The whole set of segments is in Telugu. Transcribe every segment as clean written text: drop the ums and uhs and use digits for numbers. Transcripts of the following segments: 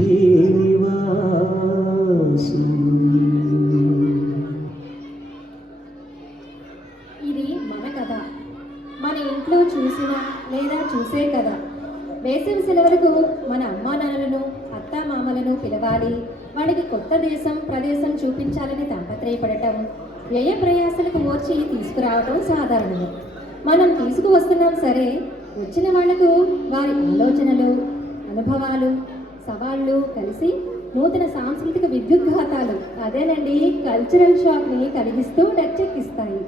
శ్రీనివాసు. ఇది మన కథ, మన ఇంట్లో చూసిన లేదా చూసే కథ. వేసవి సెలవులకు మన అమ్మా నాన్నలను అత్తామామలను పిలవాలి, వాడికి కొత్త దేశం ప్రదేశం చూపించాలని తాపత్రయపడటం, వ్యయ ప్రయాసలకు ఓర్చి తీసుకురావటం సాధారణమే. మనం తీసుకువస్తున్నాం సరే, వచ్చిన వాళ్లకు వారి ఆలోచనలు, అనుభవాలు, సవాళ్ళు కలిసి నూతన సాంస్కృతిక విద్యుద్ఘాతాలు, అదేనండి కల్చరల్ షాక్ని కలిగిస్తూ డచ్చెక్కిస్తాయి.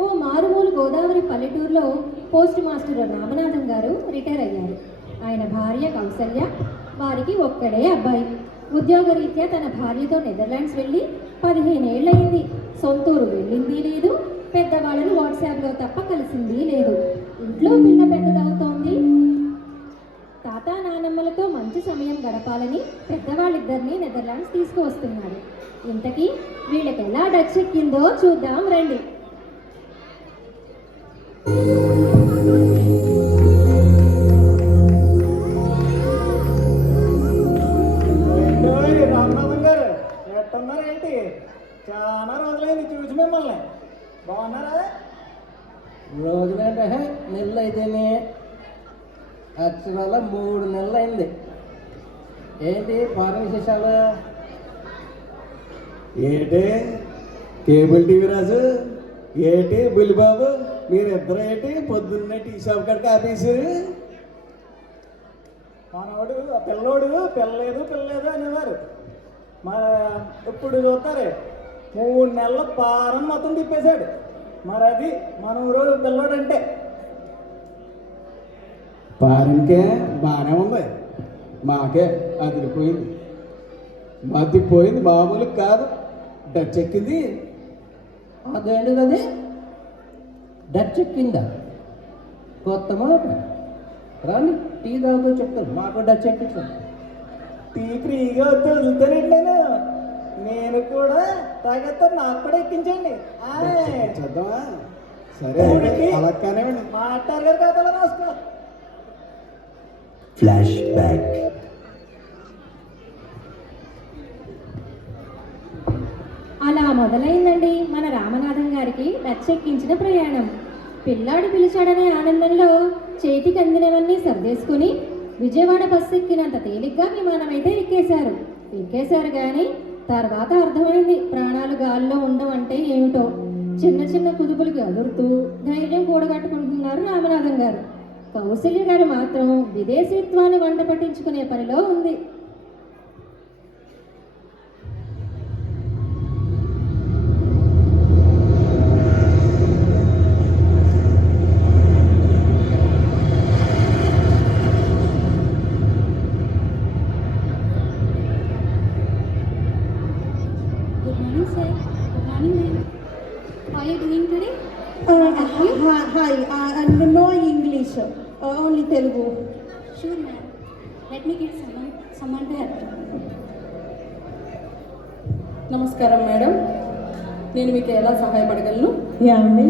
ఓ మారుమూలు గోదావరి పల్లెటూరులో పోస్ట్ మాస్టర్ రామనాథం గారు రిటైర్ అయ్యారు. ఆయన భార్య కౌసల్య, వారికి ఒక్కడే అబ్బాయి. ఉద్యోగరీత్యా తన భార్యతో నెదర్లాండ్స్ వెళ్ళి 15 ఏళ్ళయింది. సొంతూరు వెళ్ళింది లేదు, పెద్దవాళ్ళను వాట్సాప్లో తప్ప కలిసింది లేదు. ఇంట్లో పిల్ల పెద్దదవుతోంది. తాత నానమ్మలతో మంచి సమయం గడపాలని పెద్దవాళ్ళిద్దరినీ నెదర్లాండ్స్ తీసుకువస్తున్నారు. ఇంతకీ వీళ్ళకి ఎలా డచ్ ఎక్కిందో చూద్దాం రండి. రామనాథం గారు ఎట్టున్నారేంటి? చాలా రోజులైంది చూసి మిమ్మల్ని. బాగున్నారా? రోజులంటే నెలలు అయితేనే, అక్షరాల 3 నెలలు అయింది. ఏంటి ఫారెన్ విశేషాలు? ఏంటి కేబుల్ టీవీ రాజు, ఏంటి బుల్లిబాబు, మీరిద్దరు ఏంటి పొద్దున్నే టీ షాప్ కాడికి ఆపేసారు? మనవాడు పిల్లోడు పిల్లలేదు అనేవారు. ఇప్పుడు చూస్తారే 3 నెలల పారం మొత్తం తిప్పేశాడు. మరి అది మన ఊరు పిల్లోడు అంటే. పారిన్కే బాగానే ఉంది, మాకే అదిరిపోయింది. మద్దిపోయింది, మామూలు కాదు, డచ్ ఎక్కింది. అదేంటిది అది? డచ్ ఎక్కిందా? కొత్త మాట. రాని టీ తాగుతూ చెప్తాను, మాకు డచ్ ఎక్కించాను. టీ ఫ్రీగా వదులుతానండి నేను కూడా తాగేస్తా, నాకు కూడా ఎక్కించండి. చేద్దామా? సరే అలా కానివ్వండి. మాస్టర్ గారి ఖాతాలో రాసుకో. Flash back. అలా మొదలైందండి మన రామనాథం గారికి డచ్చెక్కించిన ప్రయాణం. పిల్లాడు పిలిచాడనే ఆనందంలో చేతికి అందినవన్నీ సర్దేసుకుని విజయవాడ బస్సు ఎక్కినంత తేలిగ్గా విమానమైతే ఎక్కేశారు కానీ తర్వాత అర్థమైంది ప్రాణాలు గాల్లో ఉండవంటే ఏమిటో. చిన్న చిన్న కుదుపులకి అదురుతూ ధైర్యం కూడగట్టుకుంటున్నారు రామనాథం గారు. కౌసల్య గారు మాత్రం విదేశీత్వాన్ని వంట పట్టించుకునే పనిలో ఉంది. No English, only Telugu. Sure, ma'am. Let me get someone to help. నమస్కారం మేడం, నేను మీకు ఎలా సహాయపడగలను? ఏమండి,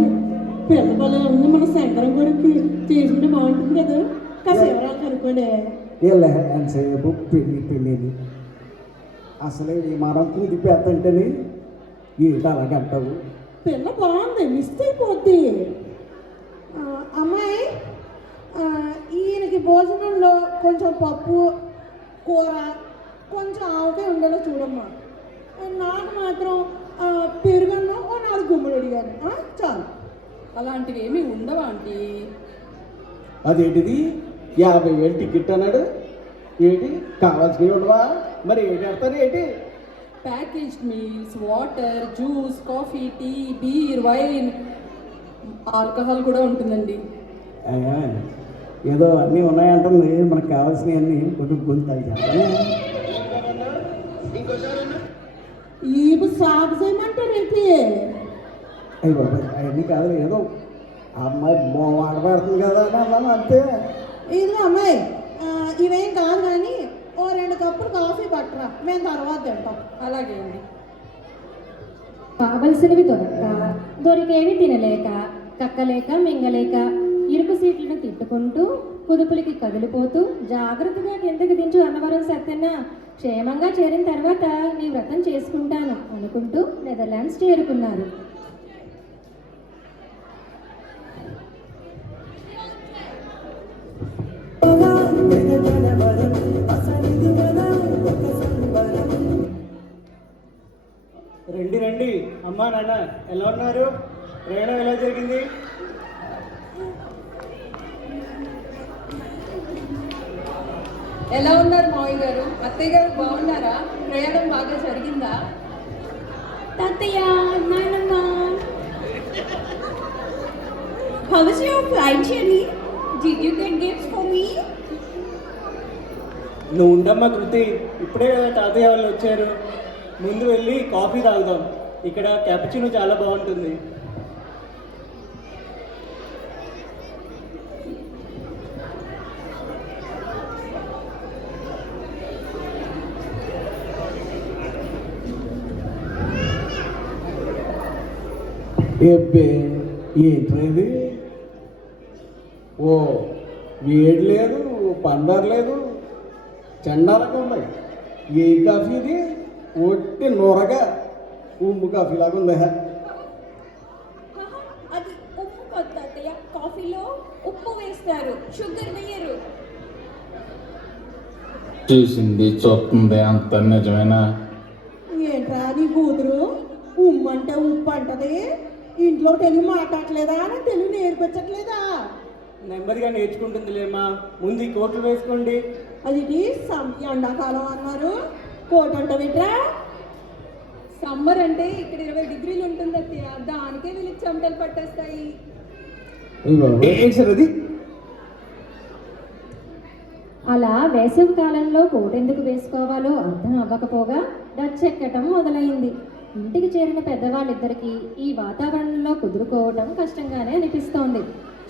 పిల్ల పొలం ఉంది, మన శంకరం కొడుకు తీసుకుంటే బాగుంటుంది కదా, కాస్త వివరాలు కనుక్కోండి. ఎంతసేపు పెళ్ళిని అసలే విమానం కూదిపేద్దంటేనే ఏంటి అలాగంటావు? పిల్ల బాగుంది, మిస్ అయిపోద్ది. అమ్మాయి, ఈయనకి భోజనంలో కొంచెం పప్పు కూర కొంచెం ఆవకాయ ఉండేలా చూడమ్మా. నాకు మాత్రం పెరుగన్నం 4 గుమ్మలు అడిగాను, చాలు. అలాంటివి ఏమీ ఉండవా ఆంటీ? అదేంటిది 50,000 టికెట్ అన్నాడు, ఏంటి కావాల్సినవి ఉండవా? మరి ఏంటి అడతాను ఏంటి? Packaged meals, water, juice, coffee, tea, beer, wine, alcohol కూడా ఉంటుందండి. ఏదో అన్నీ ఉన్నాయంటుంది, మనకు కావాల్సినవి అన్నీ కొనుక్కొని చెప్తాను. ఈ సాగు చేయమంటారేంటి? అయ్యి బాబా, అవన్నీ కాదు, ఏదో అమ్మాయి ఆడబడుతుంది కదా అని అన్నాను అంతే. ఇదిగో అమ్మాయి, ఇవేం కాదు కానీ 2 కప్పులు కాఫీ పట్టరా, మేము తర్వాత తింటాం. అలాగే అండి. కావలసినవి దొరికేవి తినలేక, కక్కలేక మింగలేక, ఇరుకు సీట్లను తిట్టుకుంటూ కుదుపులకి కదిలిపోతూ జాగ్రత్తగా కిందకి దించు అన్నవరం సత్యన్న. క్షేమంగా చేరిన తర్వాత నీ వ్రతం చేసుకుంటాను అనుకుంటూ నెదర్లాండ్స్ చేరుకున్నారు. రండి రండి, అమ్మా నాన్న ఎలా ఉన్నారు? ప్రయాణం ఎలా జరిగింది? ఎలా ఉన్నారు మావయ్య గారు? అత్తయ్య గారు బాగున్నారా? ప్రయాణం బాగా జరిగిందా? తాతయ్య, నానమ్మ, how was your flight journey? Did you get gifts for me? నువ్వు ఉండమ్మా కృతి, ఇప్పుడే కదా తాతయ్య వాళ్ళు వచ్చారు. ముందు వెళ్ళి కాఫీ తాగుదాం. ఇక్కడ క్యాపుచినో చాలా బాగుంటుంది. ఏంటి ఇది? ఓ వేడి లేదు, పందర్ లేదు, చండాలంగా ఉన్నాయి. ఏ కాఫీ ఇది? ఒట్టి నొరగా ఉమ్ము కాఫీ లాగా ఉంది. అది ఉప్పు కాదు తాతయ్య, కాఫీలో ఉప్పు వేస్తారు, షుగర్ వేయరు. చూసింది చూస్తుంది అంత నిజమేనా? ఏంట్రా నీ కూతురు ఉమ్మంటే ఉప్పు అంటది, ఇంట్లో తెలుగు మాట్లాడలేదా? తెలుగు నేర్పించట్లేదా? నెమ్మదిగా నేర్చుకుంటుందిలేమా. ముందు ఈ కోట్లు వేసుకోండి. అది ఎండాకాలం అన్నారు, కోట్ అంట విట్రా. సమ్మర్ అంటే ఇక్కడ 20 డిగ్రీలు ఉంటుంది అత్తయ్య, దానికే వీళ్ళకి చెమటలు పట్టేస్తాయి. అది అలా వేసవి కాలంలో కోట్ ఎందుకు వేసుకోవాలో అర్థం అవ్వకపోగా డచ్ ఎక్కటం మొదలైంది. ఇంటికి చేరిన పెద్దవాళ్ళిద్దరికీ ఈ వాతావరణంలో కుదురుకోవటం కష్టంగానే అనిపిస్తోంది.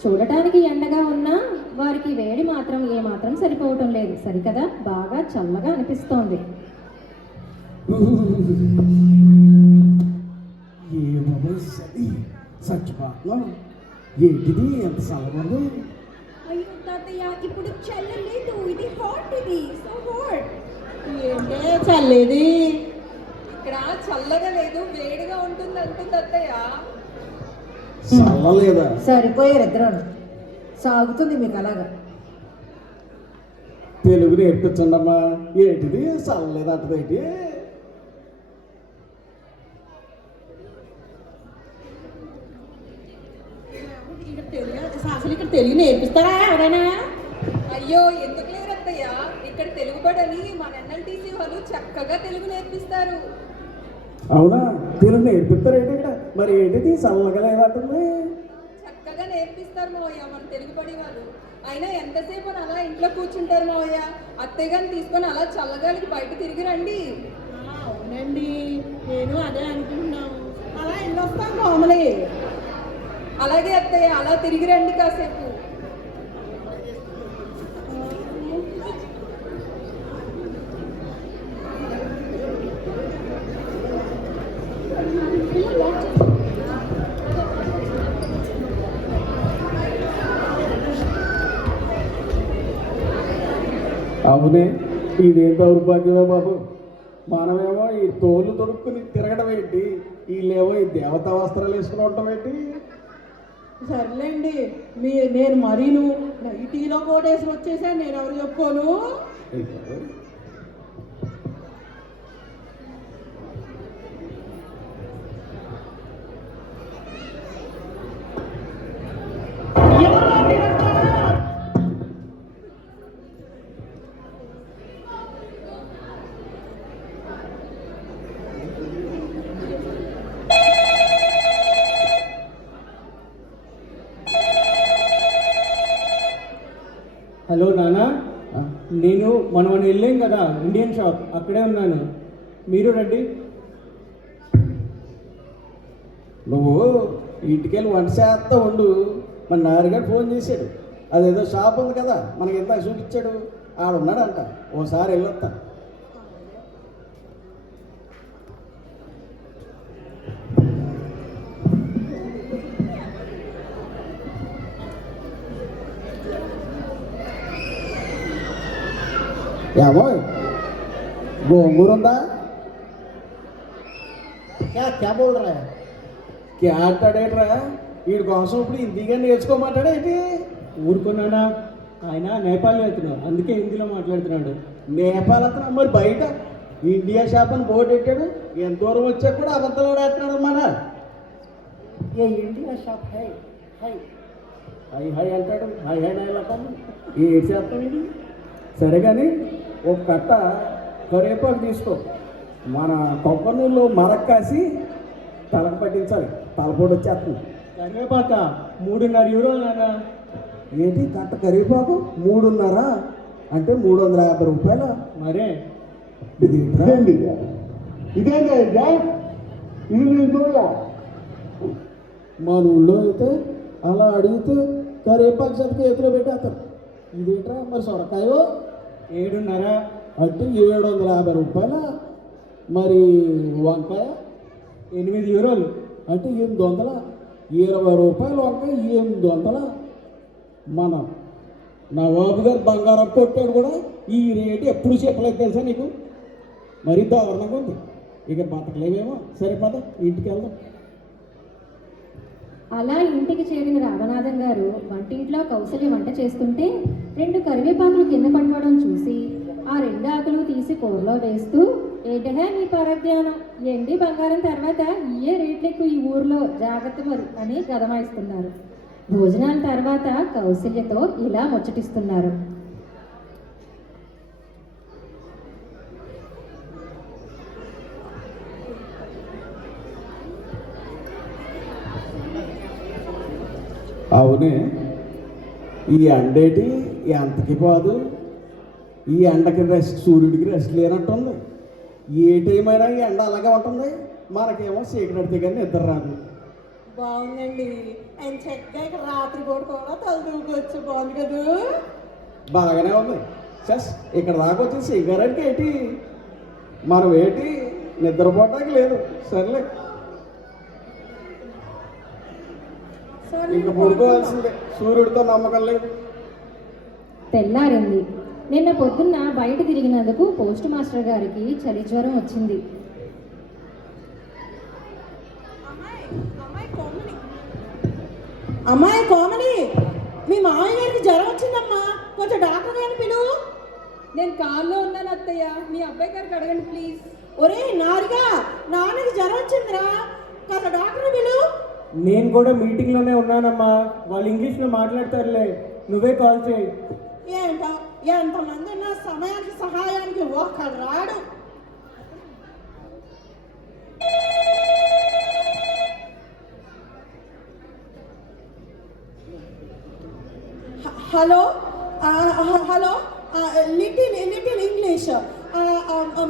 చూడటానికి ఎండగా ఉన్నా వారికి వేడి మాత్రం ఏమాత్రం సరిపోవటం లేదు. సరికదా, బాగా చల్లగా అనిపిస్తోంది. చచ్చిపోతున్నాం. ఏంటిది ఎంత చల్లగా? అయ్యో తాతయ్య, ఇప్పుడు చల్లలేదు, ఇది హాట్, ఇది సో హాట్. ఏంటే చల్లేది? ఇక్కడ చల్లగా లేదు, వేడిగా ఉంటుంది అంటుంది అత్తయ్య. చల్లలేదా? సరిపోయారు ఇద్దరు. సాగుతుంది మీకు అలాగా. తెలుగు నేర్పించండమ్మా. ఏంటిది చల్లలేదు అంటదేంటి? అసలు ఇక్కడ తెలుగు నేర్పిస్తారా ఎవరైనా? అయ్యో ఎందుకు లేరు అత్తయ్య, ఇక్కడ తెలుగు బడని మన NLTC వాళ్ళు చక్కగా తెలుగు నేర్పిస్తారు. అవునా? తెలుగు నేర్పిస్తారేంటి ఇక్కడ? మరి ఏంటిది చల్లగా లేదంటుంది? చక్కగా నేర్పిస్తారు మావయ్య మన తెలుగు పడి వాళ్ళు. అయినా ఎంతసేపు అని అలా ఇంట్లో కూర్చుంటారు మావయ్య? అత్తయ్య గారిని తీసుకొని అలా చల్లగాలికి బయట తిరిగి రండి. అవునండి, నేను అదే అనుకుంటున్నాను. అలా వెళ్ళొస్తాం మామూలే. అలాగే అత్తయ్య, అలా తిరిగి రండి కాసేపు. అవునే, ఇదేం దౌర్భాగ్యమో బాబు. మనమేమో ఈ తోలు తొడుక్కుని తిరగడం ఏంటి, వీళ్ళేమో ఈ దేవతా వస్త్రాలు వేసుకుని ఉండటం ఏంటి? సర్లేండి, నేను మరీను నైటీలో కోటేసి వచ్చేసాను, నేను ఎవరు చెప్పుకోను. హలో నాన్న, నేను మనం వెళ్ళాం కదా ఇండియన్ షాప్, అక్కడే ఉన్నాను. మీరు రండి. నువ్వు ఇంటికెళ్ళి వంట చేస్తా ఉండు. మన నాన్నగారు ఫోన్ చేశాడు, అదేదో షాప్ ఉంది కదా మనకి ఎంత చూపించాడు, ఆడున్నాడంట. ఓసారి వెళ్ళొస్తా. ఏమో గోంగూర ఉందా? క్యా బోల్ రా క్యా అంటాడేట్రా? వీడి కోసం ఇప్పుడు హిందీగా నేర్చుకోమంటాడా ఏంటి? ఊరుకున్నాడా? ఆయన నేపాల్ వెళ్తున్నాడు, అందుకే హిందీలో మాట్లాడుతున్నాడు. నేపాల్ అతను మరి బయట ఇండియా షాప్ అని బోర్డు పెట్టాడు. ఎంత దూరం వచ్చాక కూడా అబద్ధాలు వేస్తున్నాడు అన్నమాట. ये इंडिया शॉप है है హై హై అంటాడు. హై హై నైలకం ఏడు చేస్తాం ఇది. సరే కానీ ఒక కట్ట కరివేపాకు తీసుకో. మన కొబ్బరి నీళ్ళు మరక్కాసి తలకు పట్టించాలి, తలపోటు వచ్చేస్తుంది. కరివేపాక 3.5 యూరోలు నాన్న. ఏంటి కట్ట కరివేపాకు 3.5 అంటే 350 రూపాయలు? మరే ఇది మన ఊళ్ళో అయితే అలా అడిగితే కరివేపాకు చెట్టుకి ఎదురు పెట్టేస్తారు. ఇదేంట్రా మరి సొరకాయో 7.5. అంటే 750 రూపాయల. మరి వంకాయ 8 యూరోలు అంటే 800. 20 రూపాయల వంకాయ 800. మన నవాబు గారు బంగారం కొట్టాడు కూడా ఈ రేటు ఎప్పుడు చెప్పలేదు తెలుసా నీకు? మరీ దారుణంగా ఉంది. ఇక బతకలేమేమో. సరే పద ఇంటికి వెళ్దాం. అలా ఇంటికి చేరిన రామనాథం గారు వంటింట్లో కౌసల్య వంట చేస్తుంటే 2 కరివేపాకులు కింద పడిపోవడం చూసి ఆ 2 ఆకులు తీసి కూరలో వేస్తూ, ఏటహే నీ పరధ్యానం, ఎండి బంగారం తర్వాత ఇయే రేట్లెక్కు ఈ ఊర్లో, జాగ్రత్త మరి అని గదమాయిస్తున్నారు. భోజనాల తర్వాత కౌసల్యతో ఇలా ముచ్చటిస్తున్నారు. అవునే, ఈ ఎండేటి ఎంతకి పోదు. ఈ ఎండకి రెస్ట్, సూర్యుడికి రెస్ట్ లేనట్టుంది. ఏ టైం అయినా ఈ ఎండ అలాగే ఉంటుంది. మనకేమో చీకటి కానీ నిద్ర రాదు. బాగుందండి. ఆయన చక్కగా రాత్రి పూట కూడా తలదూకోవచ్చు. బాగుంది కదా? బాగానే ఉంది. సస్ ఇక్కడ దాకా వచ్చి సిగరెట్కి ఏంటి, మనం ఏంటి నిద్రపోవటానికి లేదు. సర్లే ఇంకా పడుకోవాల్సిందే. సూర్యుడితో నమ్మకం లేదు. తెల్లారింది. నిన్న పొద్దున్న బయట తిరిగినందుకు పోస్ట్ మాస్టర్ గారికి చలి జ్వరం వచ్చింది. అమ్మాయి కోమలి, మీ మామయ్య గారికి జ్వరం వచ్చిందమ్మా, కొంచెం డాక్టర్ గారిని పిలువు. నేను కార్లో ఉన్నాను అత్తయ్య, మీ అబ్బాయి గారికి అడగండి ప్లీజ్. ఒరే నారిగా, నాన్నకి జ్వరం వచ్చిందిరా, కాస్త డాక్టర్ని పిలువు. నేను కూడా మీటింగ్లోనే ఉన్నానమ్మా, వాళ్ళు ఇంగ్లీష్లో మాట్లాడతారులే, నువ్వే కాల్ చేయి. ఏంటో ఎంతమంది ఉన్న సమయానికి సహాయానికి ఒక్కడు రాడు. Hello hello, little English.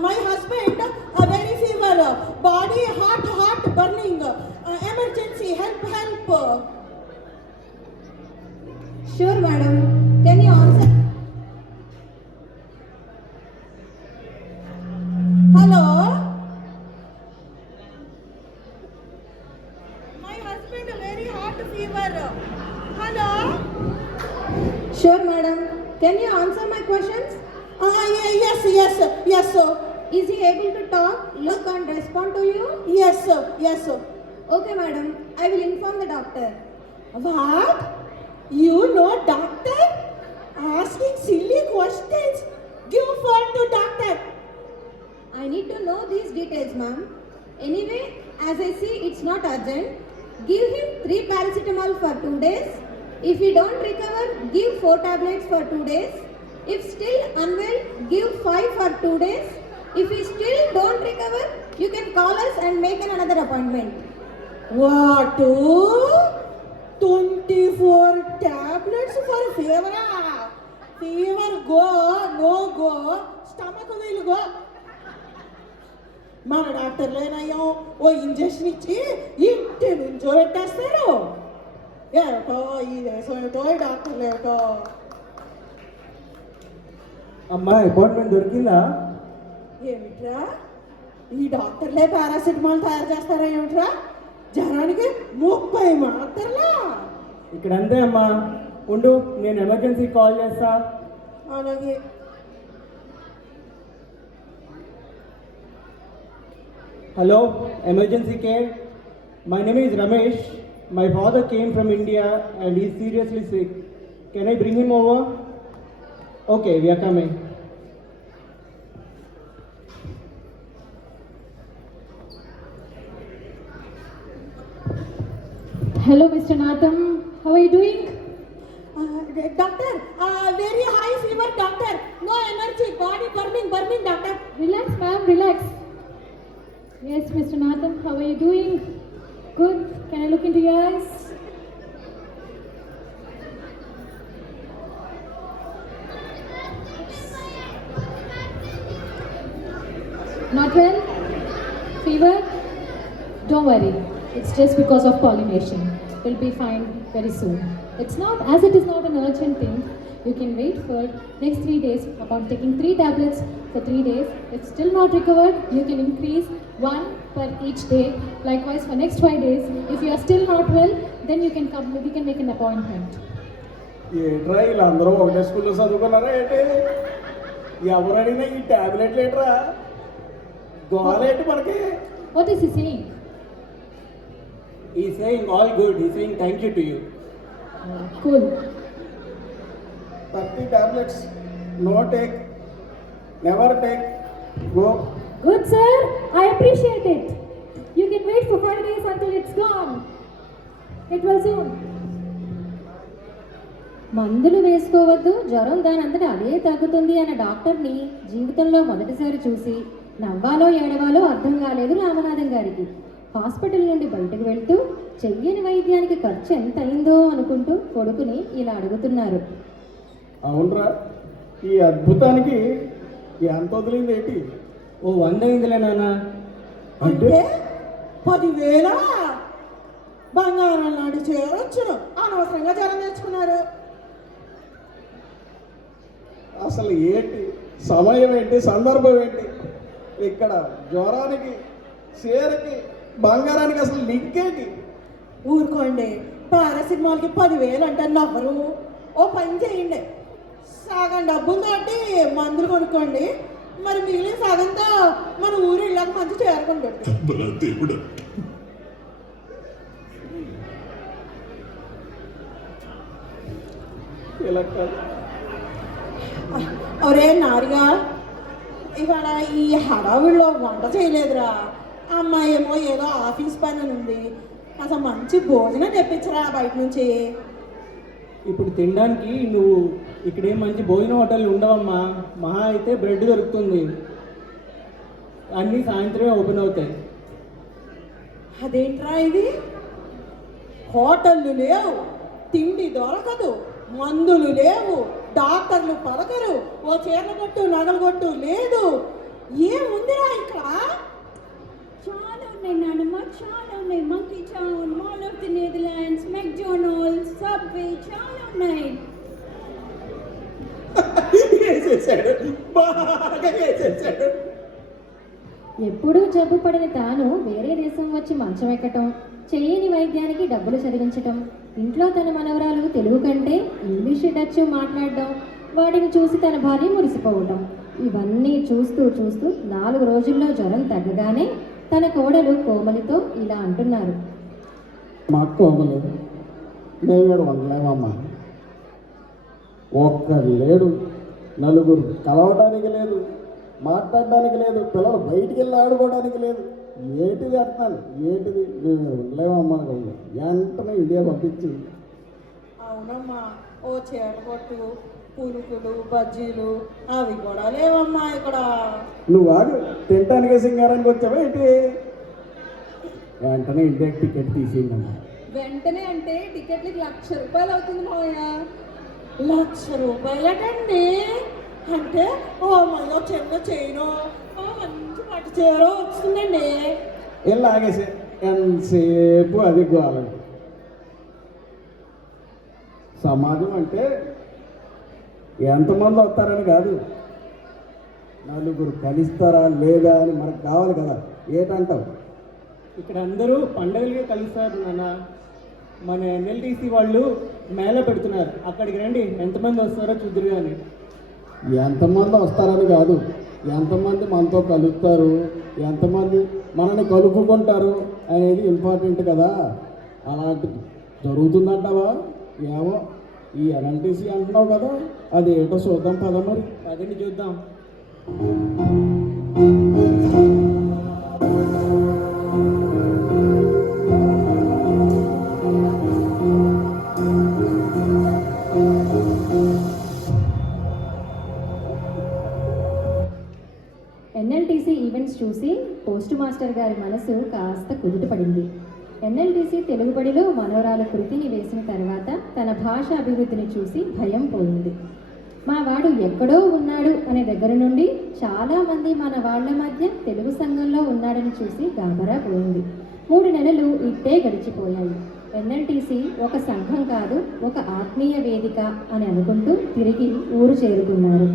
My husband very fever, body hot burning, emergency, help. Sure madam, can you answer? Hello, my husband very hot fever. Hello. Sure madam, can you answer my questions? Yes. Is he able to talk, look and respond to you? Yes. Okay madam, I will inform the doctor. What? You know doctor? Asking silly questions. Give phone to doctor. I need to know these details, ma'am. Anyway, as I see, it's not urgent. Give him 3 paracetamol for 2 days. If he don't recover, give 4 tablets for 2 days. If still unwell, give 5 for 2 days. If he still don't recover, you can call us and make another appointment. What? 24 tablets for fever? Fever go, no go, stomach will go. మన డాక్టర్లేనయ్యో ఓ ఇంజక్షన్ ఇచ్చి ఇంటి నుంచో పెట్టేస్తారు. ఏటో ఈ దేశం ఏటో, ఈ డాక్టర్లు ఏటో. అమ్మా, అపాయింట్మెంట్ దొరికిందా? ఏమిట్రా, ఈ డాక్టర్లే పారాసిటమాల్ తయారు చేస్తారా ఏమిట్రా? జ్వరానికి 30 మాత్రలా? ఇక్కడ అంతే అమ్మా. ఉండు, నేను ఎమర్జెన్సీ కాల్ చేస్తా. అలాగే. Hello, emergency care. My name is Ramesh. My father came from India and he is seriously sick. Can I bring him over? Okay, we are coming. Hello, Mr. Natham. How are you doing? Doctor, very high fever, doctor. No energy, body burning, doctor. Relax, ma'am, relax. Yes, Mr. Natham, how are you doing? Good. Can I look into your eyes? Not well? Fever? Don't worry. It's just because of pollination. You'll be fine very soon. It's not, as it is not an urgent thing, you can wait for next 3 days. Upon taking 3 tablets for 3 days, if still not recovered, you can increase 1 per each day. Likewise, for next 5 days, if you are still not well, then you can come, we can make an appointment. ఏట్రా వీళ్ళందరూ ఒకటే స్కూల్లో చదువుకున్నారా ఏంటి? ఎవరైనా ఈ ట్యాబ్లెట్లు ఏట్రా గోలేంటి మనకి? What is he saying? He is saying all good. He is saying thank you to you. Cool. 30 tablets, no take, never take, go. Good, sir. I appreciate it. You can wait for 5 days until it's gone. It will soon. మందులు వేసుకోవద్దు, జ్వరం దానంతటా అదే తగ్గుతుంది అన్న డాక్టర్ని జీవితంలో మొదటిసారి చూసి నవ్వాలో ఏడవాలో అర్థం కాలేదు రామనాథం గారికి. హాస్పిటల్ నుండి బయటకు వెళ్తూ చెయ్యని వైద్యానికి ఖర్చు ఎంత అయిందో అనుకుంటూ కొడుకుని ఇలా అడుగుతున్నారు. అవునరా, ఈ అద్భుతానికి ఎంత వదిలింది ఏంటి? ఓ 100 అయిందిలే నాన్న. అంటే 10,000 బంగారం లాంటి చేరొచ్చును, అనవసరంగా జ్వరం తెచ్చుకున్నారు. అసలు ఏంటి సమయం ఏంటి సందర్భం ఏంటి? ఇక్కడ జ్వరానికి చీరకి బంగారానికి అసలు లింక్ ఏంటి? ఊరుకోండి, పారాసిటమాల్కి 10,000 అంటే నవ్వరు. ఓ పని చేయండి, సగం డబ్బులు దాటి మందులు కొనుక్కోండి, మరి మిగిలిన సగంతో మన ఊరు ఇళ్ళకి మంచి చేరుకుంటాడు. ఇలా కాదు. ఒరే నారిగా, ఇవాళ ఈ హడావిడిలో వంట చేయలేదురా. అమ్మాయి ఏమో ఏదో ఆఫీస్ పని అని ఉంది. అసలు మంచి భోజనం తెప్పించరా బయట నుంచి. ఇప్పుడు తినడానికి నువ్వు ఇక్కడే మంచి భోజన హోటల్ ఉండవమ్మా. మహా అయితే బ్రెడ్ దొరుకుతుంది, అన్నీ సాయంత్రమే ఓపెన్ అవుతాయి. అదేంట్రా ఇది? హోటళ్ళు లేవు, తిండి దొరకదు, మందులు లేవు, డాక్టర్లు పలకరు, ఓ చీరల కొట్టు నగలు కొట్టు లేదు. ఏముందిరా ఇక్కడ? చాలా ఉన్నాయి నాన్నమ్మ, చాలా ఉన్నాయి. Monkey town, mall of the Netherlands, McDonald's, subway, చాలా ఉన్నాయి. వేసేసాడు, బాగా వేసేసాడు. ఎప్పుడూ జబ్బు పడిన తాను వేరే దేశం వచ్చి మంచం ఎక్కటం, చేయని వైద్యానికి డబ్బులు చదివించటం, ఇంట్లో తన మనవరాలు తెలుగు కంటే ఇంగ్లీష్ డచ్ మాట్లాడడం, వాటిని చూసి తన భార్య మురిసిపోవటం, ఇవన్నీ చూస్తూ చూస్తూ 4 రోజుల్లో జ్వరం తగ్గగానే తన కోడలు కోమలితో ఇలా అంటున్నారు. మా కోమలు, నేను ఉండలేమమ్మా. ఒక్కడు లేడు, నలుగురు కలవడానికి లేదు, మాట్లాడడానికి లేదు, పిల్లలు బయటికి వెళ్ళి ఆడుకోవడానికి లేదు. ఏంటిది అంటున్నాను, ఏంటిది? మేము ఉండలేమమ్మా. వెంటనే ఇండియా పంపించి. అవునమ్మా, ఓ చీరల కొట్టు, పులుకులు, బజ్జీలు అవి కూడా లేవమ్మా ఇక్కడ. నువ్వు వాడు తినటానికి సింగారానికి వచ్చావా ఏంటి? వెంటనే ఇండియాకి టికెట్ తీసేయండి. వెంటనే అంటే టికెట్లకి ₹1,00,000 అవుతుంది మావయ్య. ₹1,00,000 అంటే ఓ మళ్ళీ చిన్న చైను, ఓ మంచి పట్టు చీర వస్తుందండి. వెళ్ళి ఆగేసి ఎంతసేపు అది గోలండి. సమాజం అంటే ఎంతమంది వస్తారని కాదు, నలుగురు కలుస్తారా లేదా అని మనకు కావాలి కదా. ఏంటంటావు? ఇక్కడ అందరూ పండగలుగా కలుస్తారు నాన్న. మన NLTC వాళ్ళు మేళ పెడుతున్నారు, అక్కడికి రండి, ఎంతమంది వస్తారో చూద్దరు. కానీ ఎంతమంది వస్తారని కాదు, ఎంతమంది మనతో కలుస్తారు, ఎంతమంది మనల్ని కలుపుకుంటారు అనేది ఇంపార్టెంట్ కదా. అలాంటి జరుగుతుందంటావా? ఏమో, ఈ ఎన్ఎల్టీసీ అంటున్నావు కదా, అది ఏటో చూద్దాం పద మరి. అదండి చూద్దాం. ఎన్ఎల్టీసీ ఈవెంట్స్ చూసి పోస్ట్ మాస్టర్ గారి మనసు కాస్త కుదుట పడింది. ఎన్ఎల్టీసీ తెలుగుబడిలో మనోరాల కృతిని వేసిన తర్వాత తన భాష అభివృద్ధిని చూసి భయం పోయింది. మా వాడు ఎక్కడో ఉన్నాడు అనే దగ్గర నుండి చాలామంది మన వాళ్ళ మధ్య తెలుగు సంఘంలో ఉన్నాడని చూసి గాబరా పోయింది. 3 నెలలు ఇట్టే గడిచిపోయాయి. ఎన్ఎల్టీసీ ఒక సంఘం కాదు, ఒక ఆత్మీయ వేదిక అని అనుకుంటూ తిరిగి ఊరు చేరుకున్నారు.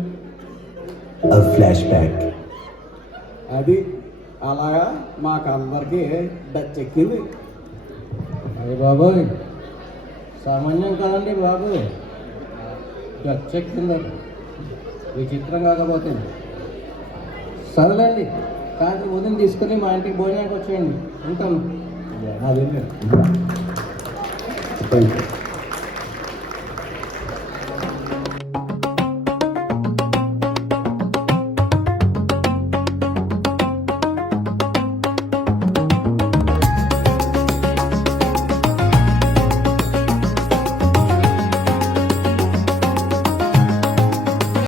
అది అలాగా మాకందరికీ డచ్ ఎక్కింది. అయ్య బాబోయ్, సామాన్యం కాదండి బాబు, గచ్చెక్కింది. విచిత్రం కాకపోతే సరేలేండి, కాదు ఉదయం తీసుకుని మా ఇంటికి భోజనానికి వచ్చేయండి. ఉంటాం. అదే థ్యాంక్ యూ.